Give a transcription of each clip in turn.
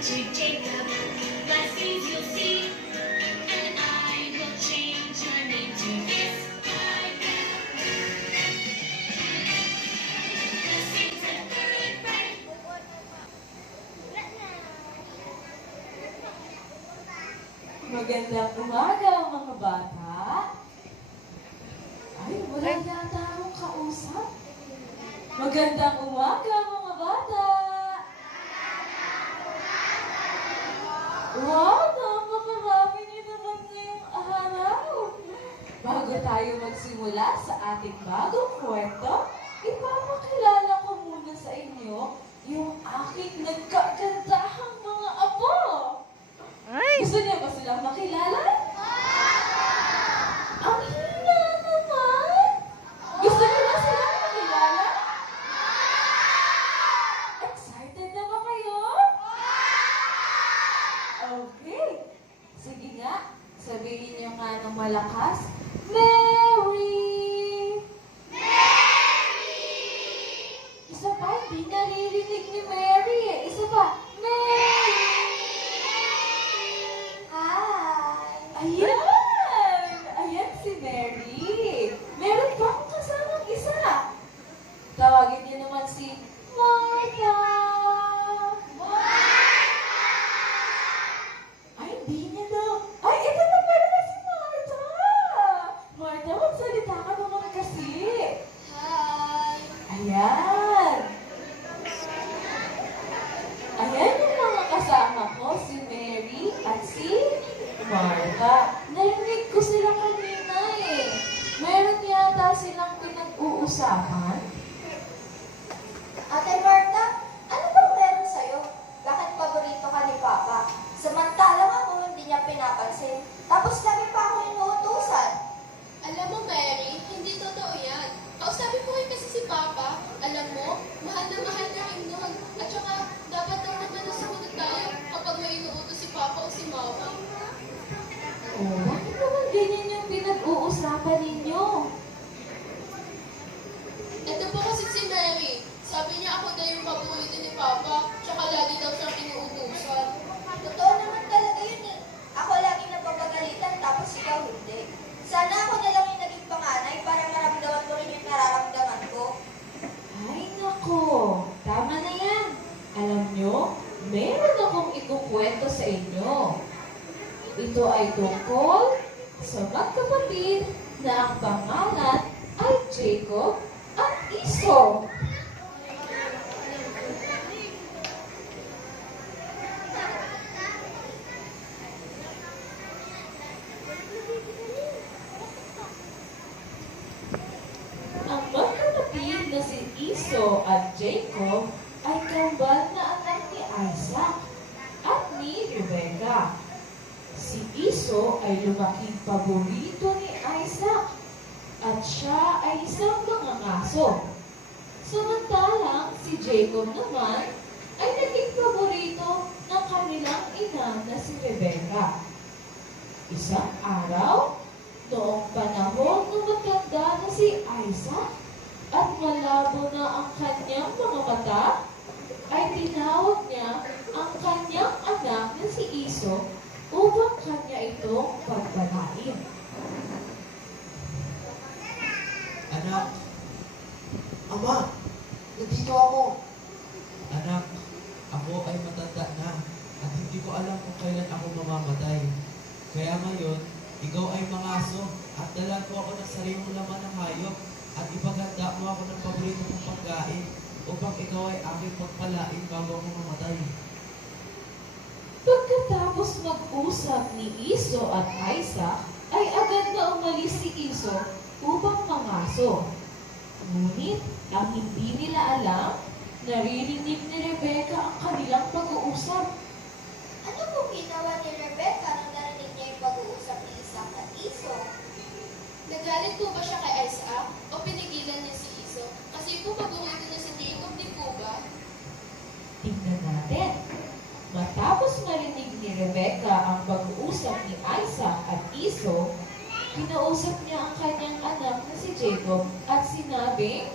to Jacob. Blessings you'll see, and I will change your name to Israel. Blessings and good bread. Magandang umaga mga bata. Ay, wala yata akong kausap. Magandang umaga mga bata. Wow, napakarami niyo naman ngayong araw. Bago tayo magsimula sa ating bagong kwento, ipapakilala ko muna sa inyo yung aking nagkagandahang mga apo. Gusto niyo ba silang makilala? Ang hina naman! Gusto niyo ba silang makilala? Excited na ba kayo? Okay. Sige nga, sabihin niyo nga ng malakas, Mary! Mary! Isa pa, hindi naririnig ni Mary eh. Isa pa, Mary! Ayan! Ayan si Mary. Meron pa akong kasamang isa. Tawagin niyo naman si Martha. Martha! Ay, hindi niya daw. Ay, ito na pala si Martha. Martha, magsalita ka naman kasi. Hi! Ayan. Ayan yung mga kasama ko, si Mary at si Martha. Narinig ko sila kanina eh. Meron yata silang pinag-uusapan. Ate Martha, ano bang meron sa'yo? Bakit paborito ka ni Papa? Samantalang ako hindi niya pinapansin. Tapos lagi pa ako inuutusan. Alam mo, Mary, hindi totoo yan. Kausapin ko kasi si Papa. Alam mo, mahal na rin nun. At saka, dapat daw naman na sumunod tayo kapag may inuutos si Papa o si Mama. Oh, bakit naman ganyan yung pinag-uusapan ninyo? Ito po kasi si Mary. Sabi niya ako daw yung paborito ni Papa. Tsaka lagi daw siyang inuutusan. Totoo naman talaga yun eh. Ako lagi napapagalitan tapos ikaw hindi. Sana ako na lang yung naging panganay para maramdaman ko rin yung nararamdaman ko. Ay, nako. Tama na yan. Alam nyo, meron akong ikukwento sa inyo. Ito ay tungkol sa magkapatid na ang pangalan ay Jacob at Esau. Ang magkapatid na si Esau at Jacob ay kambal na anak ni Isaac at ni Rebecca. Si Esau ay lumaking paborito ni Isaac at siya ay isang mangangaso. Samantalang si Jacob naman ay naging paborito ng kanilang ina na si Rebecca. Isang araw, noong panahon ng matanda na si Isaac at malabo na ang kanyang mga mata, ay tinawag niya ang kanyang anak na si Esau upang kanya itong pagpalain. Anak, Ama, nandito ako. Anak, ako ay matanda na at hindi ko alam kung kailan ako mamamatay. Kaya ngayon, ikaw ay mangaso at dalan ko ako ng sariwang laman ng hayop at ipaganda mo ako ng paborito kong pagkain upang ikaw ay aking pagpalain bago ako mamatay. Pagkatapos mag-usap ni Esau at Isaac, ay agad na umalis si Esau upang mangaso. Ngunit, ang hindi nila alam, naririnig ni Rebecca ang kanilang pag-uusap. Ano pong ginawa ni Rebecca nang narinig niya yung pag-uusap ni Isaac at Esau? Nagalit po ba siya kay Isaac o pinigilan niya si Esau? Kasi po paborito niya si Jacob, di po ba? Tingnan natin. Matapos marinig ni Rebecca ang pag-uusap ni Isaac at Esau, kinausap niya ang kanyang anak na si Jacob at sinabing,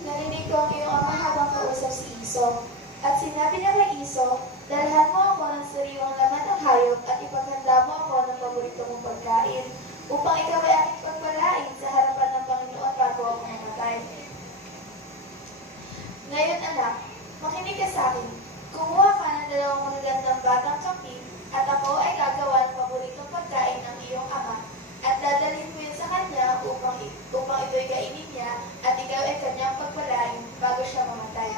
Narinig ko ang iyong ama habang kausap si Esau. At sinabi niya kay Esau, Dalhan mo ako ng sariwang laman ng hayop at ipaghanda mo ako ng paborito mong pagkain upang ikaw ay aking pagpalain sa harapan ng Panginoon bago ako mamatay. Ngayon anak, makinig ka sa akin. Kumuha ka ng 2 magagandang batang kapi at ako ay gagawa ng paboritong pagkain ng iyong ama at dadalhin ko yun sa kanya upang ito'y kainin niya at ikaw ay kanyang pagpalain bago siya mamatay.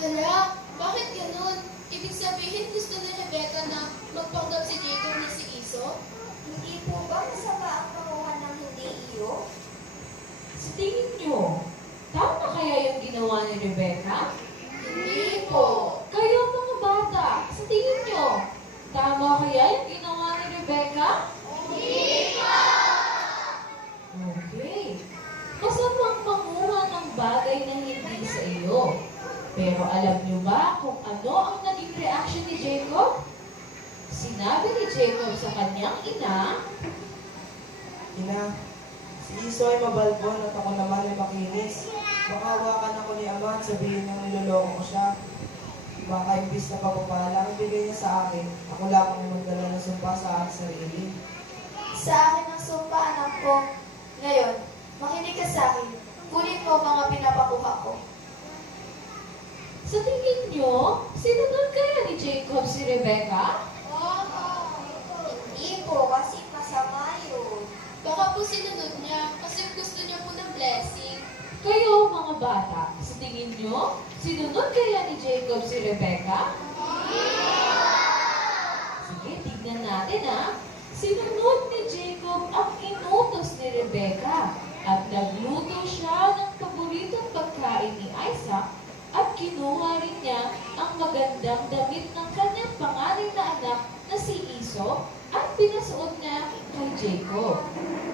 Hala, bakit ganun? Ibig sabihin gusto ni Rebecca na magpanggap si Jacob na si Iso? Hindi po ba masama ang panguha ng hindi iyo? Sa tingin nyo, tama kaya yung ginawa ni Rebecca? Hindi po. Kayo mga bata, sa tingin nyo, tama kaya yung ginawa ni Rebecca? Okay. Masamang manguha ng bagay na hindi sa iyo. Pero alam niyo ba kung ano ang naging reaction ni Jacob? Sinabi ni Jacob sa kanyang ina, Ina, si Iso ay mabalbon at ako naman ay makinis. Baka hawakan ako ni Ama at sabihin niyang niloloko ko siya. Baka imbis na pagpapala ang ibigay niya sa akin, ako lamang ay magdala ng sumpa sa aking sarili. Sa akin ang sumpa, anak ko. Ngayon, makinig ka sa akin. Kunin mo mga pinapakuha ko. sa tingin niyo, sinunod kaya ni Jacob si Rebecca? Hindi po, kasi masama yun. Baka po sinunod niya kasi gusto niya po ng blessing. Kayo mga bata, sa tingin niyo, sinunod kaya ni Jacob si Rebecca? Sige, tignan natin ha. Sinunod ni Jacob ang inutos ni Rebecca at nagluto siya ng paboritong pagkain ni Isaac at kinuha rin niya ang magandang damit ng kanyang panganay na anak na si Iso at pinasuot niya kay Jacob.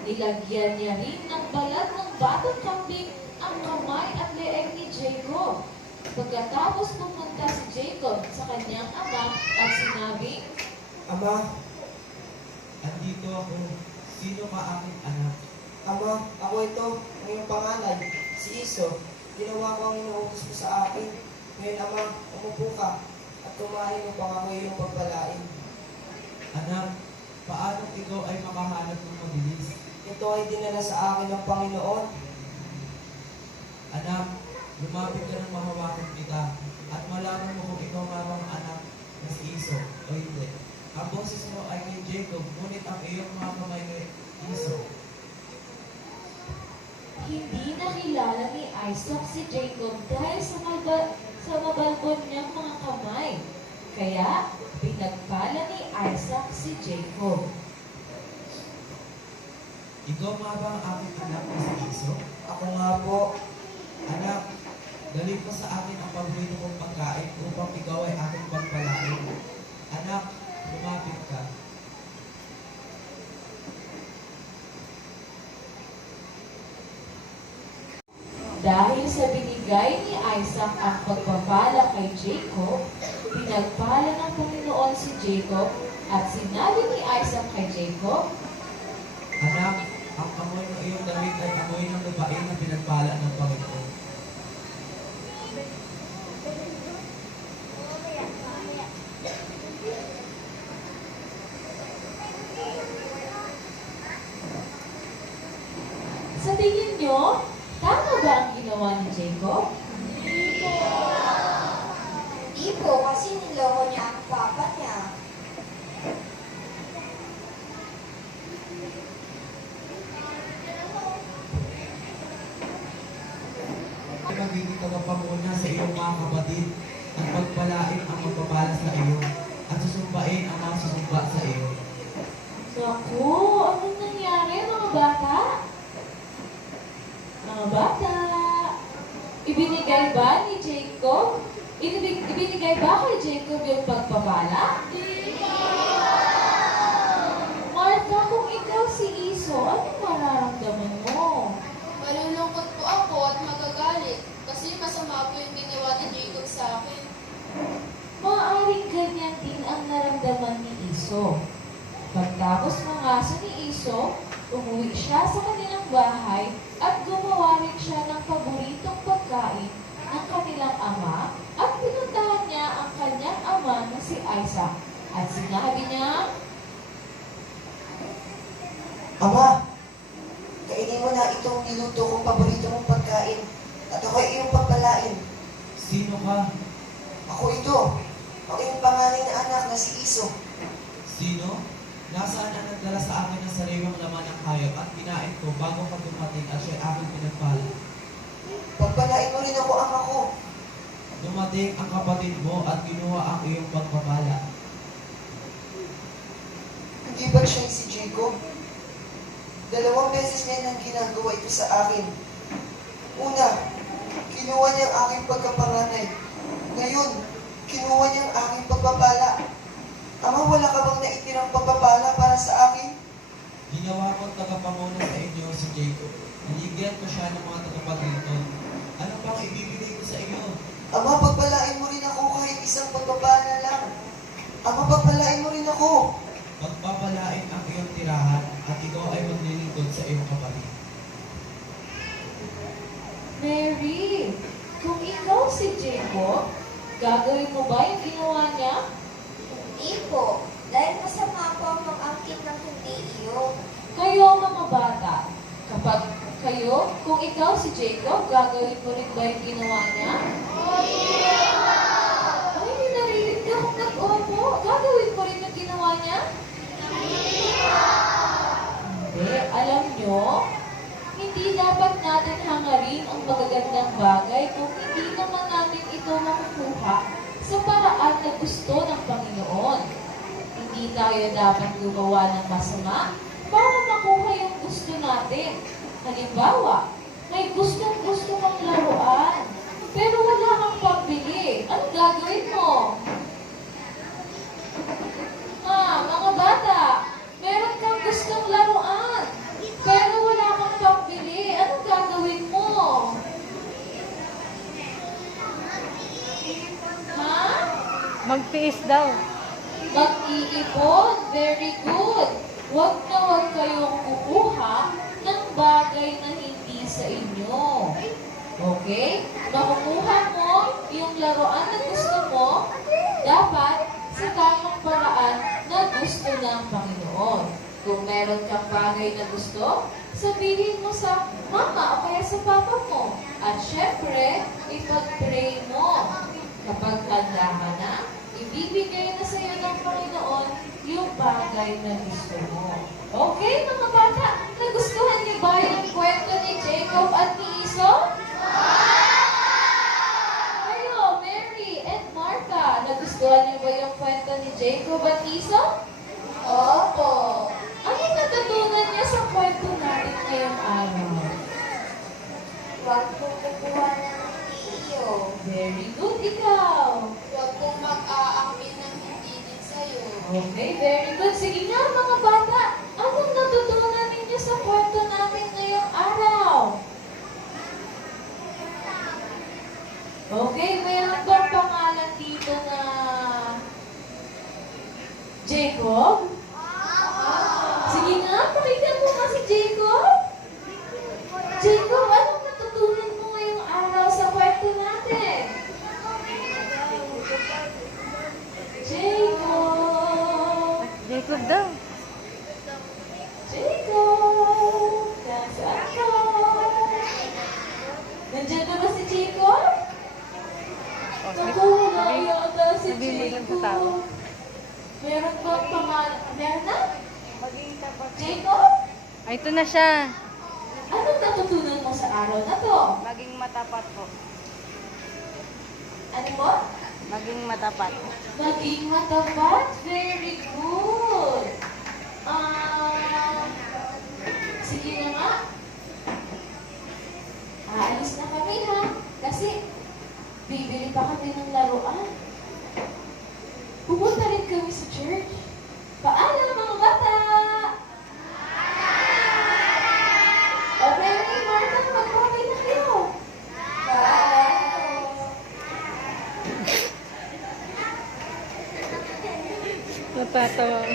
Nilagyan niya rin ng balat ng batang kambing ang kamay at leeg ni Jacob. Pagkatapos pumunta si Jacob sa kanyang ama at sinabi, Ama, Andito ako. Sino ka aking anak? Ama, ako ito, ang iyong panganay, si Iso. Ginawa ko ang inuutos mo sa akin. Ngayon, Ama, umupo ka at kumain upang ako iyong pagpalain. Anak, paano ikaw ay makahanap ng mabilis? Ito ay dinala sa akin ng Panginoon. Anak, lumapit ka ng mahawakan kita at malaman mo kung ikaw nga bang anak na si Iso o hindi. Ang boses mo ay kay Jacob, ngunit ang iyong mga kamay kay Iso. hindi nakilala ni Isaac si Jacob dahil sa mabalbon niyang mga kamay. Kaya, pinagpala ni Isaac si Jacob. Ikaw nga ba ang aking anak na si Iso? Ako nga po, Anak, dalhin mo sa akin ang paborito kong pagkain upang ikaw ay aking pagpalain. Anak, lumapit ka. Dahil sa binigay ni Isaac ang pagpapala kay Jacob, pinagpala ng Panginoon si Jacob at sinabi ni Isaac kay Jacob, Anak, ang amoy ng iyong damit ay amoy ng lupain na pinagpala ng Panginoon. sa tingin niyo, tama ba ang ginawa ni Jacob? Hindi po, kasi niloko niya ang papa niya. Magiging tagapanguna sa iyong mga kapatid at pagpalain ang magpapala sa iyo at susumbain ang mga susumba sa iyo. Naku, anong nangyari mga bata? Mga bata, ibinigay ba ni Jacob? Ibinigay ba kay Jacob yung pagpapala? Martha, kung ikaw si Iso, anong mararamdaman mo? Malulungkot po ako at magagalit kasi masama po yung ginawa ni Jacob sa akin. Maaaring ganyan din ang naramdaman ni Iso. Pagtapos mangaso ni Iso, umuwi siya sa kanilang bahay at gumawa rin siya ng paboritong pagkain ng kanilang ama at pinuntahan niya ang kanyang ama na si Isaac. At sinabi niya, Ama, kainin mo na itong niluto kong paborito mong pagkain at ako ay iyong pagpalain. Sino ka? Ako ito, ang iyong panganay na anak na si Iso. Sino? Nasaan ang nagdala sa akin ng sariwang laman ng hayop at kinain ko bago ka dumating at siya'y aking pinagpala? Pagpalain mo rin ako, ama ko. Dumating ang kapatid mo at kinuha ang iyong pagpapala. Hindi ba siya si Jacob? 2 beses niya nang ginagawa ito sa akin. Una, kinuha niya ang aking pagkapanganay. Ngayon, kinuha niya ang aking pagpapala. Ama, wala ka bang naitirang pagpapala para sa akin? Ginawa kong tagapanguna sa inyo si Jacob. Binigyan ko siya ng mga tagapaglinton. Ano pang ibibigay ko sa iyo? Ama, pagpalain mo rin ako kahit isang pagpapala lang. Ama, pagpalain mo rin ako. Pagpapalain ang iyong tirahan at ikaw ay maglilingkod sa iyong kapatid. Mary, kung ikaw si Jacob, gagawin mo ba yung ginawa niya? Hindi po, dahil masama po ang mag-angkin ng hindi iyo. Kayo mga bata, kapag kung ikaw si Jacob, gagawin mo rin ba yung ginawa niya? Ay, narinig ka kung nag-opo. Gagawin mo rin yung ginawa niya? Hindi. Alam nyo, hindi dapat natin hangarin ang magagandang bagay kung hindi naman natin ito makukuha sa paraan na gusto ng Panginoon. Hindi tayo dapat gumawa ng masama para makuha yung gusto natin. Halimbawa, may gustong-gusto kang laruan, pero wala kang pambili. Anong gagawin mo? Mga bata, meron kang gustong laruan, pero wala kang pambili. Anong gagawin mo? Ha? Magtiis daw. Mag-iipon. Very good. Huwag na huwag kayong kukuha ng bagay na hindi sa inyo. Okay? Makukuha mo yung laruan na gusto mo, dapat sa tamang paraan na gusto ng Panginoon. Kung meron kang bagay na gusto, sabihin mo sa mama o kaya sa papa mo. At syempre, ipag-pray mo. Kapag handa ka na, ibibigay na sa iyo ng Panginoon yung bagay na gusto mo. Okay, mga bata? Nagustuhan niyo ba yung kwento ni Jacob at ni Iso? Kayo, Mary and Martha, nagustuhan niyo ba yung kwento ni Jacob at Iso? Opo. Anong natutunan niya sa kwento natin ngayong araw? Huwag pong kukuha ng hindi iyo. Very good, ikaw. Huwag kong mag-aangkin ng hindi din sa'yo. Okay, very good. Sige nga, mga bata. Anong natutunan ninyo sa kwento namin ngayong araw? Okay, mayroon bang pangalan dito na Jacob? Sige nga, pakinggan mo nga si Jacob. Jacob, anong natutunan mo ngayong araw sa kwento natin? Jacob! Jacob daw. Jacob! Nasaan ka? Nandiyan na ba si Jacob? Naku, wala yata si sabihin mo dun sa tao. Jacob. Meron bang pangalan? Meron na? Jacob? Ay, ito na siya. Anong natutunan mo sa araw na to? Maging matapat po. Ano mo? Maging matapat. Maging matapat? Very good. Sige na nga. Aalis na kami ha. Kasi, bibili pa kami ng laruan. Pupunta rin kami sa church. Paalam mga bata! Okay, Martha, mag-okay na kayo. Bye! Natatawa.